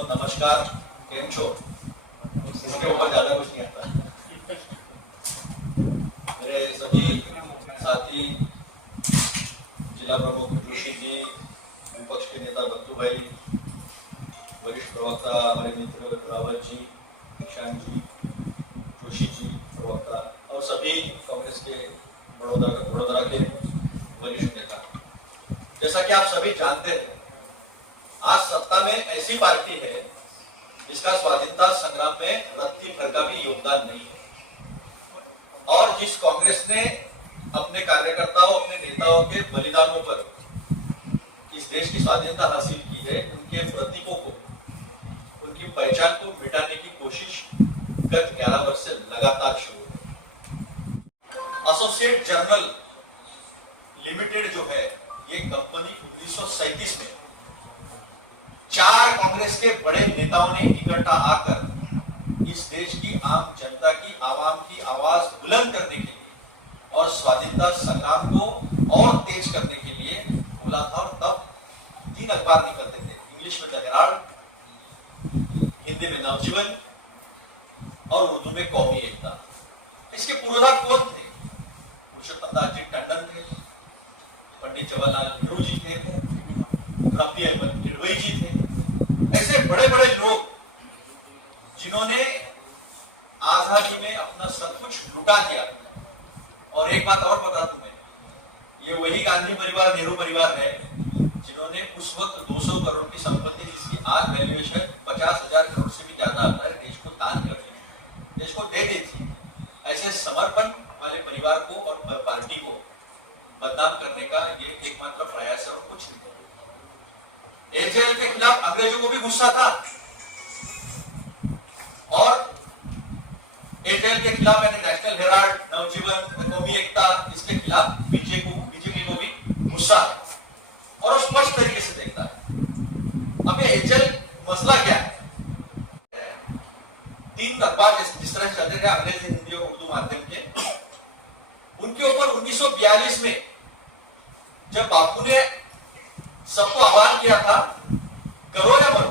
बहुत नमस्कार। केम छो? इसके ऊपर ज्यादा कुछ नहीं आता। मेरे सभी साथी, जिला प्रमुख जोशी जी, विपक्ष के नेता बत्तू भाई, वरिष्ठ प्रवक्ता हमारे मित्र रावत जी, ईशान जी, जोशी जी प्रवक्ता और सभी कांग्रेस के बड़ोदरा के वरिष्ठ नेता, जैसा कि आप सभी जानते हैं, आज सत्ता में ऐसी पार्टी है जिसका स्वाधीनता संग्राम में रत्ती भर का भी योगदान नहीं है और जिस कांग्रेस ने अपने कार्यकर्ताओं, अपने नेताओं के बलिदानों पर इस देश की स्वाधीनता हासिल की है, उनके प्रतीकों को, उनकी पहचान को मिटाने की कोशिश गत 11 वर्ष से लगातार शुरू है। एसोसिएट जर्नल लिमिटेड जो है, ये कंपनी 1937 में 4 कांग्रेस के बड़े नेताओं ने इकट्ठा आकर इस देश की आम जनता की, आवाम की आवाज बुलंद करने के लिए और स्वाधीनता संग्राम को और तेज करने के लिए बोला था। और तब 3 अखबार निकलते थे, इंग्लिश में द हेराल्ड, हिंदी में नवजीवन और उर्दू में कौमी एकता। इसके पुरोधा कौन थे? पुरुषोत्तम दास जी टंडन थे, पंडित जवाहरलाल नेहरू जी थे, रफी अहमद किदवई जी थे। ऐसे बड़े बड़े लोग जिन्होंने आजादी में अपना सब कुछ लुटा दिया। और एक बात और बता तुम्हें, ये वही गांधी परिवार, नेहरू परिवार है जिन्होंने उस वक्त 200 करोड़ की संपत्ति, जिसकी आज वैल्यूएशन 50,000 करोड़ से भी ज्यादा आता है, देश को दान कर दी, देश को दे दी थी। ऐसे समर्पण वाले परिवार को और पार्टी को बदनाम करने का ये एकमात्र प्रयास है और कुछ नहीं। एजेएल के खिलाफ अंग्रेजों को भी गुस्सा था और एजेएल के खिलाफ यानी नेशनल हेराल्ड, नवजीवन, कौमी एकता, इसके खिलाफ बीजेपी को भी गुस्सा है और वो स्पष्ट तरीके से देखता है। अब ये एजेएल मसला क्या है? 3 अखबार जिस तरह चलते थे अंग्रेजी, हिंदी और उर्दू माध्यम के, उनके ऊपर 1942 में जब बापू ने सबको आह्वान किया था करो या मरो,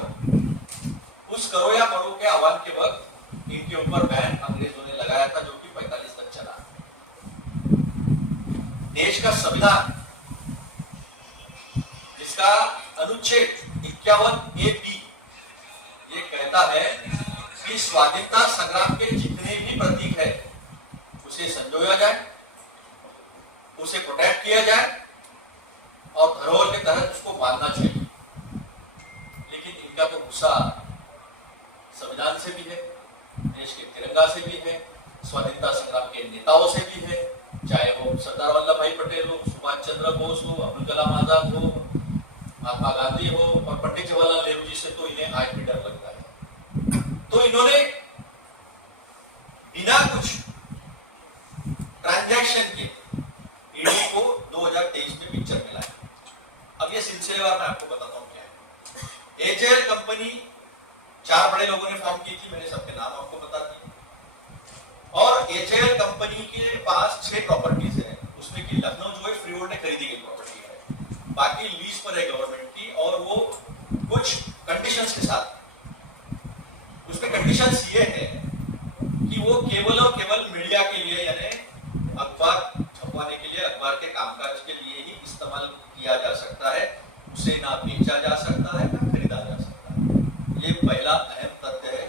उस करो या मरो के आह्वान के वक्त इनके ऊपर बैन अंग्रेजों ने लगाया था, जो कि 45 तक चला। देश का संविधान, जिसका अनुच्छेद 51A(b) ये कहता है कि स्वाधीनता संग्राम के जितने भी प्रतीक है उसे संजोया जाए, उसे प्रोटेक्ट किया जाए और धरोहर के तहत उसको मानना चाहिए। लेकिन इनका तो गुस्सा संविधान से भी है, देश के तिरंगा से भी है, स्वाधीनता संग्राम के नेताओं से भी है, चाहे वो सरदार वल्लभ भाई पटेल हो, सुभाष चंद्र बोस हो, अब्दुल कलाम आजाद हो, महात्मा गांधी हो और पंडित जवाहरलाल नेहरू जी से तो इन्हें आज भी डर लगता है। तो इन्होंने बिना कुछ ट्रांजैक्शन के ईडी को 2023 में पिक्चर में लाया। अब ये सिलसिलेवार मैं आपको बताता हूं क्या है। एजेएल कंपनी 4 बड़े लोगों ने फॉर्म की थी, मैंने सबके नाम आपको बता दिए। और एजेएल कंपनी के पास 6 प्रॉपर्टीज है, उसमें की लखनऊ जो है फ्री होल्ड ने खरीदी गई प्रॉपर्टी है, बाकी लीज पर है गवर्नमेंट की, और वो कुछ कंडीशंस के साथ। उसमें कंडीशंस ये है कि वो केवल और केवल मीडिया के लिए, यानी अखबार छपवाने के लिए, अखबार के कामकाज के लिए ही इस्तेमाल किया जा सकता है, उसे ना बेचा जा सकता है ना खरीदा जा सकता है। ये पहला अहम तथ्य है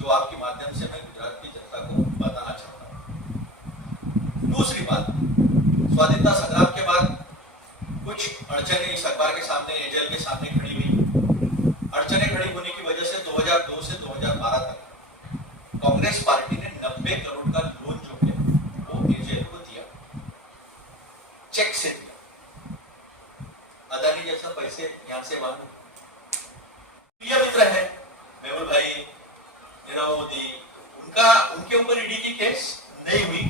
जो आपके माध्यम से मैं गुजरात की जनता को बताना चाहता हूँ। दूसरी बात, स्वाधीनता संग्राम के बाद कुछ अड़चने इस अखबार के सामने, एजेएल के सामने खड़ी हुई। अड़चने खड़ी होने की वजह से 2002 से 2012 तक कांग्रेस पार्टी ने 90 करोड़ का लोन जो है वो एजेएल को दिया, चेक से दिया। अदानी जैसा पैसे यहां से मांगो। प्रिय मित्र है मेहुल भाई, नीरव मोदी, उनके ऊपर ईडी की केस नहीं हुई,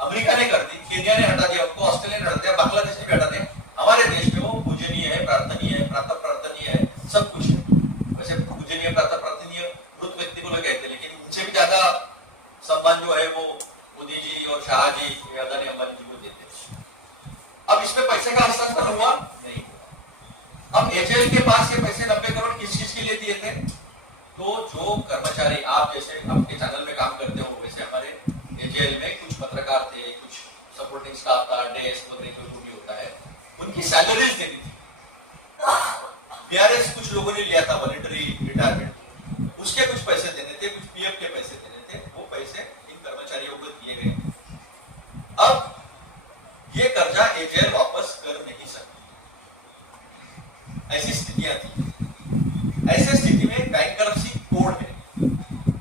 अमेरिका ने कर दी, केन्या ने हटा दिया उनको, ऑस्ट्रेलिया ने हटा दिया, बांग्लादेश ने भी हटा दिया। हमारे देश में वो पूजनीय है, प्रार्थनीय है, प्रार्थनीय है, सब कुछ है। वैसे पूजनीय, प्रार्थनीय मृत व्यक्ति को लोग कहते हैं, लेकिन उनसे भी ज्यादा सम्मान जो है वो मोदी जी और शाह जी, अदानी अंबानी जी को देते हैं। अब इसमें पैसे का हस्तांतरण हुआ नहीं। अब एजेएल के पास ये पैसे 90 करोड़ किस चीज के लिए दिए थे? तो जो कर्मचारी आप जैसे आपके चैनल में काम करते हो, वैसे हमारे एजेएल में कुछ पत्रकार थे, कुछ सपोर्टिंग स्टाफ था, डेस्क वगैरह जो भी होता है, उनकी सैलरीज देनी थी। बीआरएस कुछ लोगों ने लिया था वॉलंटरी रिटायरमेंट, उसके कुछ पैसे देने थे, कुछ पीएफ के पैसे देने थे, वो पैसे इन कर्मचारियों को दिए गए। अब ये कर्जा एजेएल वापस कर नहीं सकती, ऐसी स्थितियां थी। ऐसे स्थिति में बैंकरप्सी कोड है,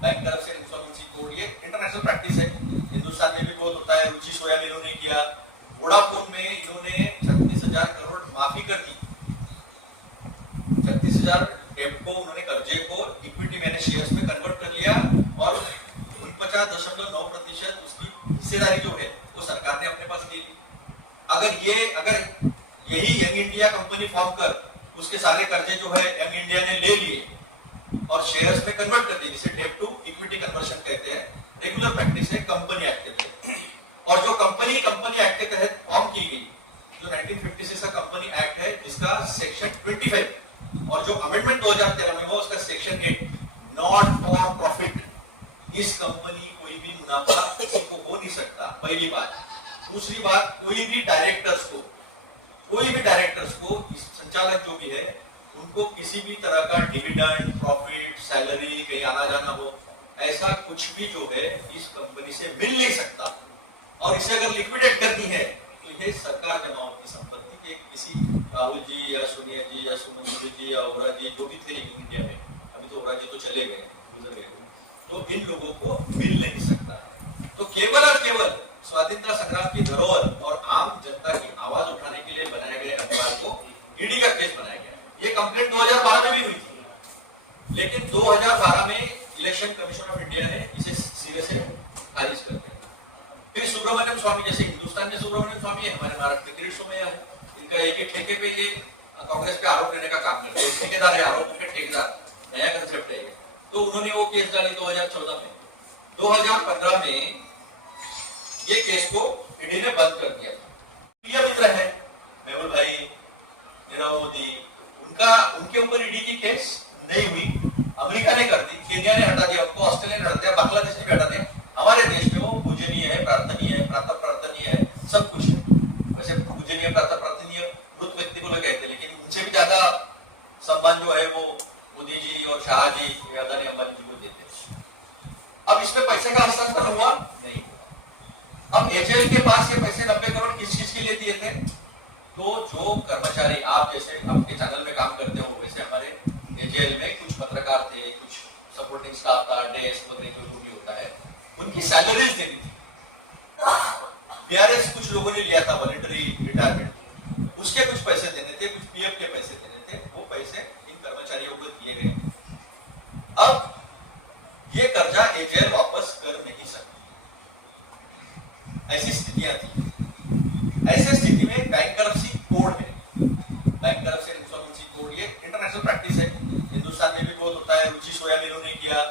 बैंकरप्सी एंड इंसॉल्वेंसी कोड, ये इंटरनेशनल प्रैक्टिस है, हिंदुस्तान में भी बहुत होता है। रुचि सोया में इन्होंने किया, वोडाफोन में इन्होंने 36,000 करोड़ माफी कर दी। 36,000 डेब्ट को उन्होंने कर्जे को इक्विटी मैंने शेयर्स में कन्वर्ट कर लिया और 49.9% उसकी हिस्सेदारी जो है वो सरकार ने अपने पास ले ली। अगर यही यंग इंडिया कंपनी फॉर्म कर उसके सारे कर्जे जो है यंग इंडिया ने ले लिए और शेयर्स में कन्वर्ट कर दिए, जिसे डेब्ट टू इक्विटी कन्वर्शन कहते हैं, रेगुलर प्रैक्टिस है कंपनी एक्ट के तहत। और जो कंपनी एक्ट के तहत फॉर्म की गई, जो 1956 का कंपनी एक्ट है, जिसका सेक्शन 25 और जो अमेंडमेंट 2013 में हुआ उसका सेक्शन 8, नॉट फॉर प्रॉफिट, इस कंपनी कोई भी मुनाफा किसी को हो नहीं सकता, पहली बात। दूसरी बात, कोई भी डायरेक्टर्स को इस संचालक जो भी है उनको किसी भी तरह का डिविडेंड, प्रॉफिट, सैलरी, कहीं आना जाना हो, ऐसा कुछ भी जो है इस कंपनी से मिल नहीं सकता। और इसे अगर लिक्विडेट करनी है तो ये सरकार जमाओ की संपत्ति के किसी राहुल जी या सोनिया जी या सुमन जी या ओरा जी जो भी थे इंडिया में, अभी तो ओरा जी तो चले गए, गुजर गए, तो इन लोगों को मिल नहीं सकता। तो केवल और केवल स्वाधीनता संग्राम की धरोहर और आम जनता की आवाज उठाने के लिए बनाए गए अखबार को ईडी का केस बनाया गया। ये कंप्लेंट 2012 में भी हुई थी, लेकिन 2012 में इलेक्शन कमीशन ऑफ इंडिया ने इसे सिरे से खारिज कर दिया। फिर सुब्रमण्यम स्वामी, जैसे हिंदुस्तान में सुब्रमण्यम स्वामी है, हमारे महाराष्ट्र में किरीट सोमैया है, इनका एक ठेके पे ये कांग्रेस पे आरोप लेने का काम करते हैं, ठेकेदार है, आरोप के ठेकेदार, नया कंसेप्ट है। तो उन्होंने वो केस डाली 2014 में। 2015 में ये केस को ईडी ने बंद कर दिया था। प्रिय मित्र है मेहुल भाई, नीरव मोदी, उनके ऊपर ईडी की केस नहीं हुई, अमेरिका ने कर दी, केन्या ने हटा दिया उनको, ऑस्ट्रेलिया ने हटा दिया, बांग्लादेश ने भी हटा दिया। हमारे देश में वो पूजनीय है, प्रार्थनीय है, प्रार्थनीय है, सब कुछ है। वैसे पूजनीय, प्रार्थनीय मृत व्यक्ति को लोग कहते हैं, लेकिन उनसे भी ज्यादा सम्मान जो है वो मोदी जी और शाह जी, अदानी अंबानी जी को देते हैं। अब इसमें पैसे का हस्तांतरण हुआ नहीं। अब एजेएल के पास ये पैसे 90 करोड़ किस चीज के लिए दिए थे? तो जो कर्मचारी आप जैसे आपके चैनल में काम करते हो, वैसे हमारे एजेएल में कुछ पत्रकार थे, कुछ सपोर्टिंग स्टाफ था, डेस्क वगैरह जो भी होता है, उनकी सैलरीज देनी थी। बीआरएस कुछ लोगों ने लिया था वॉलंटरी रिटायरमेंट, उसके कुछ पैसे देने थे, कुछ पीएफ के पैसे देने थे, वो पैसे इन कर्मचारियों को दिए गए। अब ये कर्जा एजेएल वापस कर नहीं सकती, ऐसी स्थितियां थी। ऐसे स्थिति में बैंकरप्सी कोड है, बैंकरप्सी एंड इंसॉल्वेंसी कोड, ये इंटरनेशनल प्रैक्टिस है, हिंदुस्तान में भी बहुत होता है। रुचि सोया में इन्होंने किया,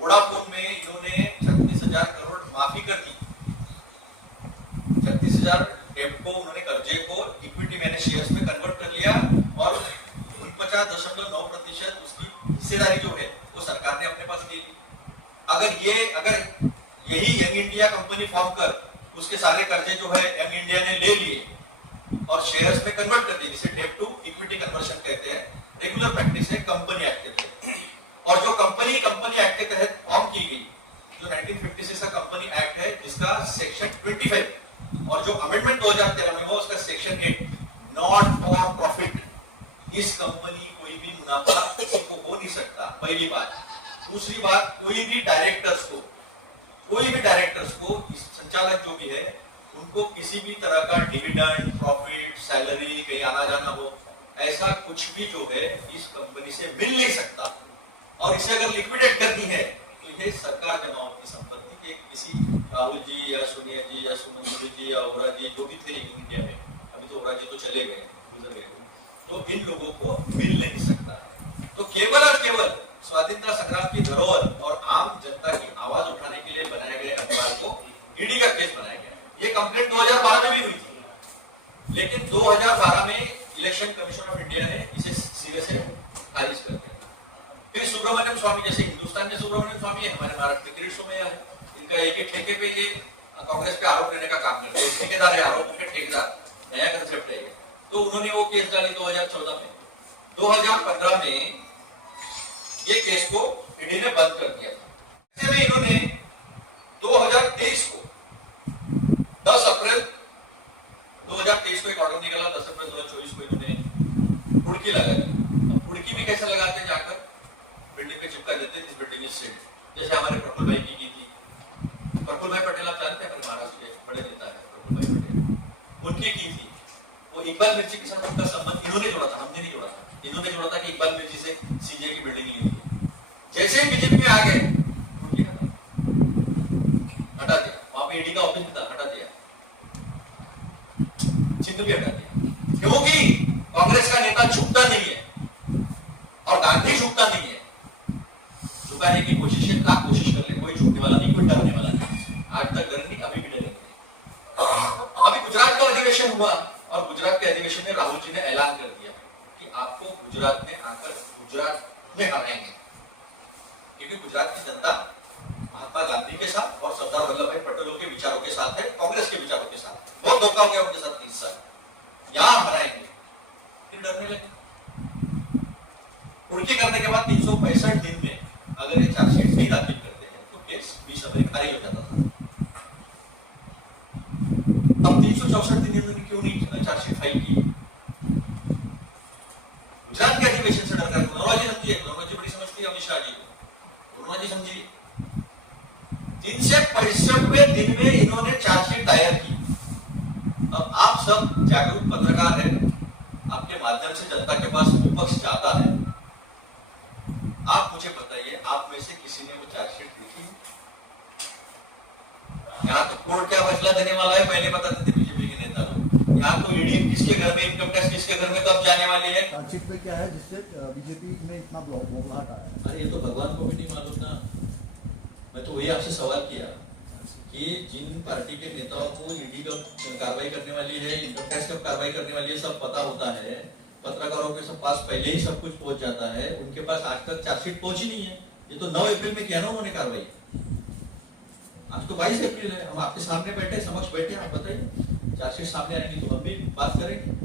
वोडाफोन में इन्होंने 36,000 करोड़ माफी कर दी। 36,000 डेब्ट को उन्होंने कर्जे को इक्विटी मैंने शेयर्स में कन्वर्ट कर लिया और 49.9% उसकी हिस्सेदारी जो है वो सरकार ने अपने पास ले ली। अगर यही यंग इंडिया कंपनी फॉर्म कर उसके सारे कर्जे जो है यंग इंडिया ने ले लिए और शेयर्स में कन्वर्ट कर दिए, जिसे डेब्ट टू इक्विटी कन्वर्शन कहते हैं, रेगुलर प्रैक्टिस है कंपनी एक्ट के तहत। और जो कंपनी एक्ट के तहत फॉर्म की गई, जो 1956 का कंपनी एक्ट है, जिसका सेक्शन 25 और जो अमेंडमेंट 2013 में हुआ उसका सेक्शन 8, नॉट फॉर प्रॉफिट, इस कंपनी कोई भी मुनाफा किसी को हो नहीं सकता, पहली बात। दूसरी बात, कोई भी डायरेक्टर्स को इस संचालक जो भी है उनको किसी भी तरह का डिविडेंड, प्रॉफिट, सैलरी, कहीं आना जाना हो, ऐसा कुछ भी जो है इस कंपनी से मिल नहीं सकता। और इसे अगर लिक्विडेट करनी है तो ये सरकार जमाओ की संपत्ति के किसी राहुल जी या सोनिया जी या सुमन जी या ओरा जी जो भी थे इंडिया में, अभी तो ओरा जी तो चले गए, गुजर गए, तो इन लोगों को मिल नहीं सकता। तो केवल और केवल स्वाधीनता संग्राम की धरोहर और आम जनता की आवाज उठाने के लिए बनाए गए अखबार को ईडी का केस बनाया गया। ये कंप्लेंट 2012 में भी हुई थी, लेकिन 2012 में इलेक्शन कमीशन ऑफ इंडिया ने इसे सिरे से खारिज कर दिया। फिर सुब्रमण्यम स्वामी, जैसे हिंदुस्तान में सुब्रमण्यम स्वामी है, हमारे महाराष्ट्र में किरीट सोमैया है। इनका एक एक ठेके पे ये कांग्रेस पे आरोप लेने का काम करते हैं। ठेकेदार है, आरोप के ठेकेदार, नया कंसेप्ट है। तो उन्होंने वो केस डाली 2014 में। 2015 में ये केस को ईडी ने बंद कर दिया था। ऐसे में इन्होंने 2023 को 10 अप्रैल 2023 को एक ऑर्डर निकला, 10 अप्रैल 2024 को इन्होंने हुड़की लगा दी। अब हुड़की भी कैसे लगाते हैं, जाकर बिल्डिंग पे चिपका देते हैं, इस बिल्डिंग इज सेट, जैसे हमारे प्रफुल्ल भाई की थी। प्रफुल्ल भाई पटेल आप जानते हैं, हमारे महाराष्ट्र के बड़े नेता है प्रफुल्ल भाई पटेल, उनकी की थी। वो इकबाल मिर्ची के साथ उनका संबंध इन्होंने जोड़ा था, हमने नहीं जोड़ा था। इन्होंने जोड़ा था कि इकबाल मिर्ची से सीजे की बिल्डिंग ली थी। जैसे ही बीजेपी में आ गए, हटा दिया। वहां पे ईडी का ऑफिस था, हटा दिया, चिन्ह भी हटा दिया। क्योंकि कांग्रेस का नेता झुकता नहीं है और गांधी झुकता नहीं है। झुकाने की कोशिश कर ले, कोई झुकने वाला नहीं, कोई डरने वाला नहीं। आज तक डर नहीं, अभी भी डरेंगे। अभी गुजरात का अधिवेशन हुआ और गुजरात के अधिवेशन में राहुल जी ने ऐलान कर दिया कि आपको गुजरात में आकर गुजरात में हराएंगे, क्योंकि गुजरात की जनता महात्मा गांधी के साथ और सरदार वल्लभ भाई पटेल के विचारों के साथ है, कांग्रेस के विचारों के साथ। बहुत धोखा हो गया उनके साथ 30 साल। यहां हराएंगे, फिर डरने लगे। उल्टी करने के बाद 365 दिन में अगर ये चार्जशीट नहीं दाखिल करते हैं तो केस 20 अप्रैल खारिज हो जाता था। अब 364 दिन इन्होंने क्यों नहीं चार्जशीट फाइल की? गुजरात के अधिवेशन से डर कर गुरुनाथ जी समझिए, गुरुनाथ जी बड़ी समझती है अमित शाह जी को, गुरुनाथ जी समझिए। 365वें दिन में इन्होंने चार्जशीट दायर की। अब आप सब जागरूक पत्रकार हैं, आपके माध्यम से जनता के पास विपक्ष जाता है। आप मुझे बताइए, आप में से किसी ने वो चार्जशीट देखी? यहाँ तो कोर्ट क्या फैसला देने वाला है पहले बताते थे बीजेपी के नेता लोग। यहाँ तो ईडी किसके घर में, इनकम टैक्स किसके घर में कब जाने वाली है? चार्जशीट पे क्या है जिससे बीजेपी में इतना बौखलाहट आया? अरे ये तो भगवान को भी नहीं मालूम ना। मैं तो वही आपसे सवाल किया कि जिन पार्टी के नेताओं को ईडी कब कार्रवाई करने वाली है, इनकम टैक्स कब कार्रवाई करने वाली है, सब पता होता है, पत्रकारों के सब पास पहले ही सब कुछ पहुंच जाता है, उनके पास आज तक चार्जशीट पहुंची नहीं है। ये तो 9 अप्रैल में किया ना उन्होंने कार्रवाई। आज तो 22 अप्रैल है, हम आपके सामने बैठे, समक्ष बैठे, आप बताइए चार्जशीट सामने आएंगी तो हम भी बात करेंगे।